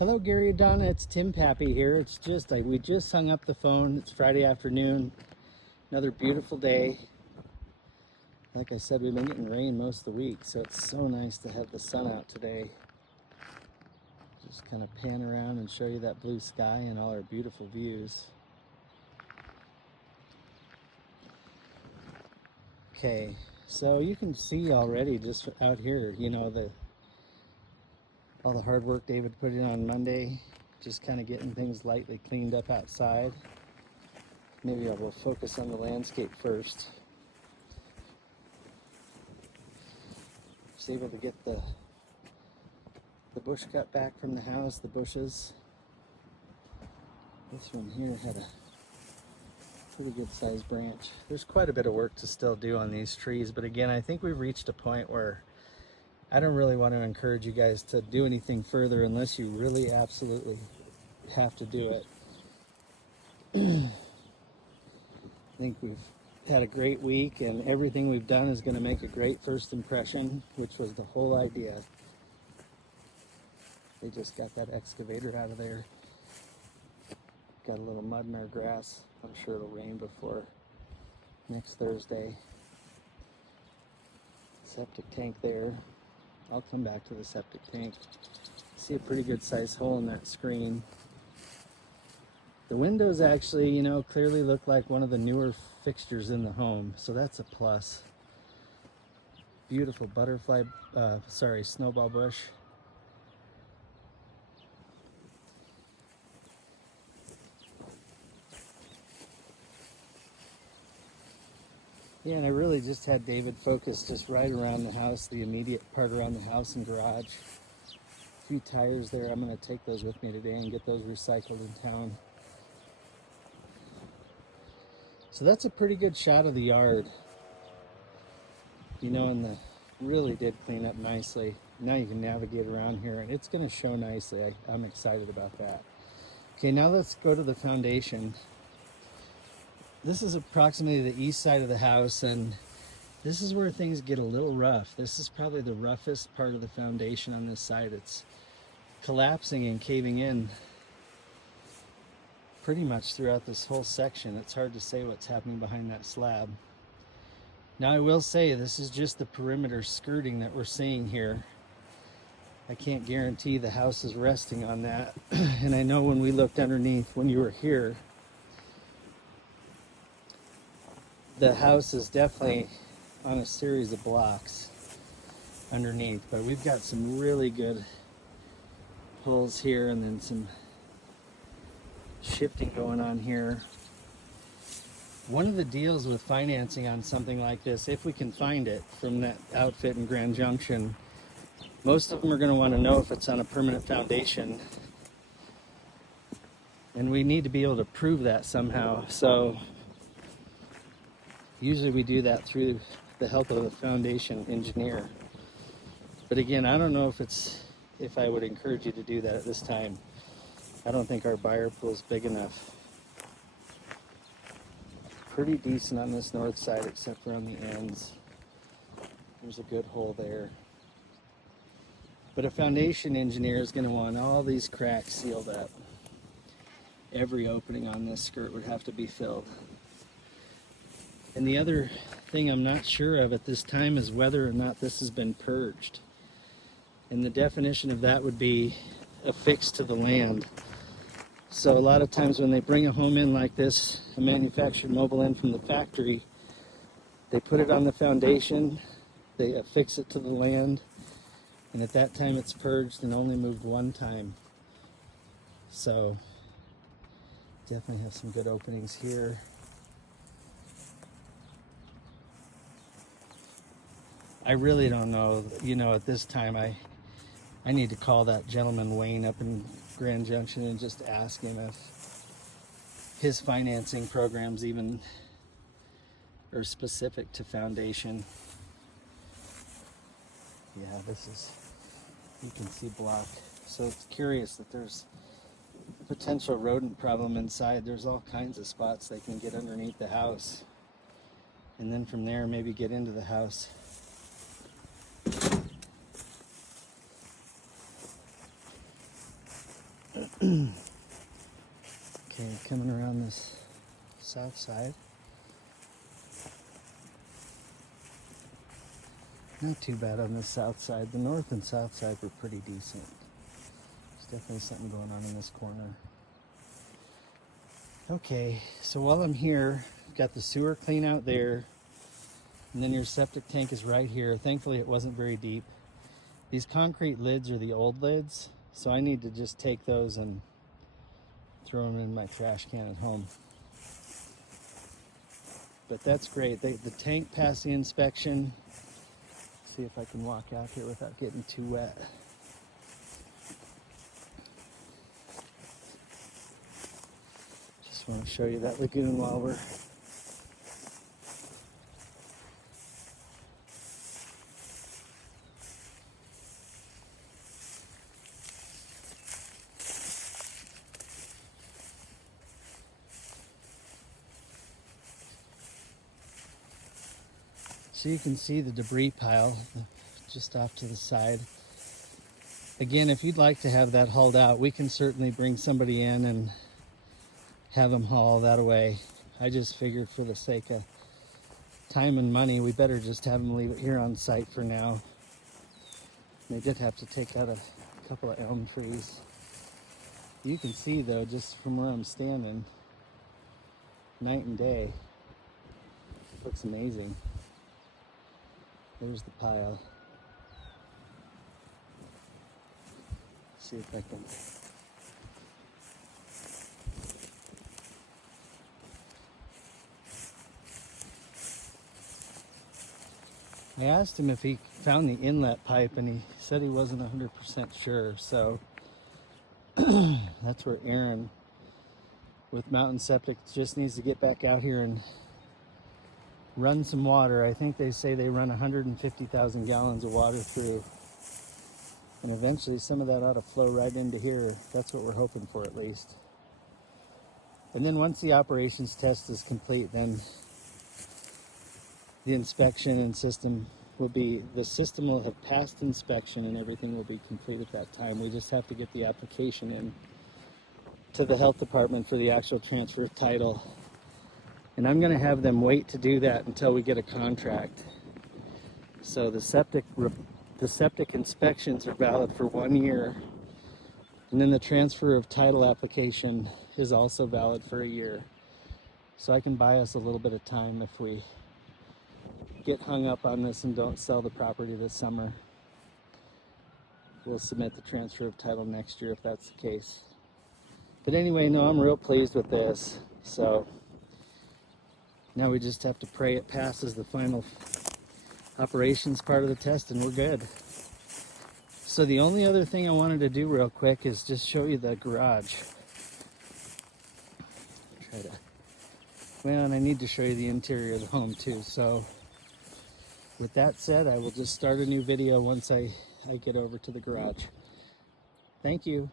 Hello, Gary and Donna. It's Tim Pappy here. It's just like we just hung up the phone. It's Friday afternoon. Another beautiful day. Like I said, we've been getting rain most of the week, so it's so nice to have the sun out today. Just kind of pan around and show you that blue sky and all our beautiful views. Okay, so you can see already just out here, all the hard work David put in on Monday, just kind of getting things lightly cleaned up outside. Maybe I will focus on the landscape first. Just able to get the bush cut back from the house, the bushes. This one here had a pretty good sized branch. There's quite a bit of work to still do on these trees, but again, I think we've reached a point where I don't really want to encourage you guys to do anything further unless you really absolutely have to do it. I think we've had a great week, and everything we've done is going to make a great first impression, which was the whole idea. They just got that excavator out of there. Got a little mudmare grass. I'm sure it'll rain before next Thursday. Septic tank there. I'll come back to the septic tank. See a pretty good sized hole in that screen. The windows actually, clearly look like one of the newer fixtures in the home, so that's a plus. Beautiful snowball bush. Yeah, and I really just had David focus just right around the house, the immediate part around the house and garage. A few tires there. I'm going to take those with me today and get those recycled in town. So that's a pretty good shot of the yard. And really did clean up nicely. Now you can navigate around here, and it's going to show nicely. I'm excited about that. Okay, now let's go to the foundation. This is approximately the east side of the house, and this is where things get a little rough. This is probably the roughest part of the foundation on this side. It's collapsing and caving in pretty much throughout this whole section. It's hard to say what's happening behind that slab. Now I will say this is just the perimeter skirting that we're seeing here. I can't guarantee the house is resting on that. And I know when we looked underneath, when you were here, the house is definitely on a series of blocks underneath, but we've got some really good holes here and then some shifting going on here. One of the deals with financing on something like this, if we can find it from that outfit in Grand Junction, most of them are going to want to know if it's on a permanent foundation, and we need to be able to prove that somehow. So usually we do that through the help of a foundation engineer. But again, I don't know if I would encourage you to do that at this time. I don't think our buyer pool is big enough. Pretty decent on this north side except for on the ends. There's a good hole there. But a foundation engineer is going to want all these cracks sealed up. Every opening on this skirt would have to be filled. And the other thing I'm not sure of at this time is whether or not this has been purged. And the definition of that would be affixed to the land. So a lot of times when they bring a home in like this, a manufactured mobile in from the factory, they put it on the foundation, they affix it to the land, and at that time it's purged and only moved one time. So definitely have some good openings here. I really don't know, at this time I need to call that gentleman Wayne up in Grand Junction and just ask him if his financing programs even are specific to foundation. Yeah, you can see block. So it's curious that there's a potential rodent problem inside. There's all kinds of spots they can get underneath the house. And then from there, maybe get into the house. Okay, coming around this south side. Not too bad on the south side. The north and south side were pretty decent. There's definitely something going on in this corner. Okay, so while I'm here, I've got the sewer clean out there, and then your septic tank is right here. Thankfully it wasn't very deep. These concrete lids are the old lids, so I need to just take those and throw them in my trash can at home. But that's great. The tank passed the inspection. See if I can walk out here without getting too wet. Just want to show you that lagoon while we're so you can see the debris pile just off to the side. Again, if you'd like to have that hauled out, we can certainly bring somebody in and have them haul that away. I just figured for the sake of time and money, we better just have them leave it here on site for now. They did have to take out a couple of elm trees. You can see though, just from where I'm standing, night and day, it looks amazing. There's the pile. See if I can. I asked him if he found the inlet pipe, and he said he wasn't 100% sure. So that's where Aaron with Mountain Septic just needs to get back out here and run some water. I think they say they run 150,000 gallons of water through, and eventually some of that ought to flow right into here. That's what we're hoping for, at least. And then once the operations test is complete, then the inspection and system will be, the system will have passed inspection and everything will be complete at that time. We just have to get the application in to the health department for the actual transfer of title. And I'm gonna have them wait to do that until we get a contract. So the septic inspections are valid for 1 year. And then the transfer of title application is also valid for a year. So I can buy us a little bit of time if we get hung up on this and don't sell the property this summer. We'll submit the transfer of title next year if that's the case. But anyway, no, I'm real pleased with this. So now we just have to pray it passes the final operations part of the test and we're good. So the only other thing I wanted to do real quick is just show you the garage. Well, and I need to show you the interior of the home too. So with that said, I will just start a new video once I get over to the garage. Thank you.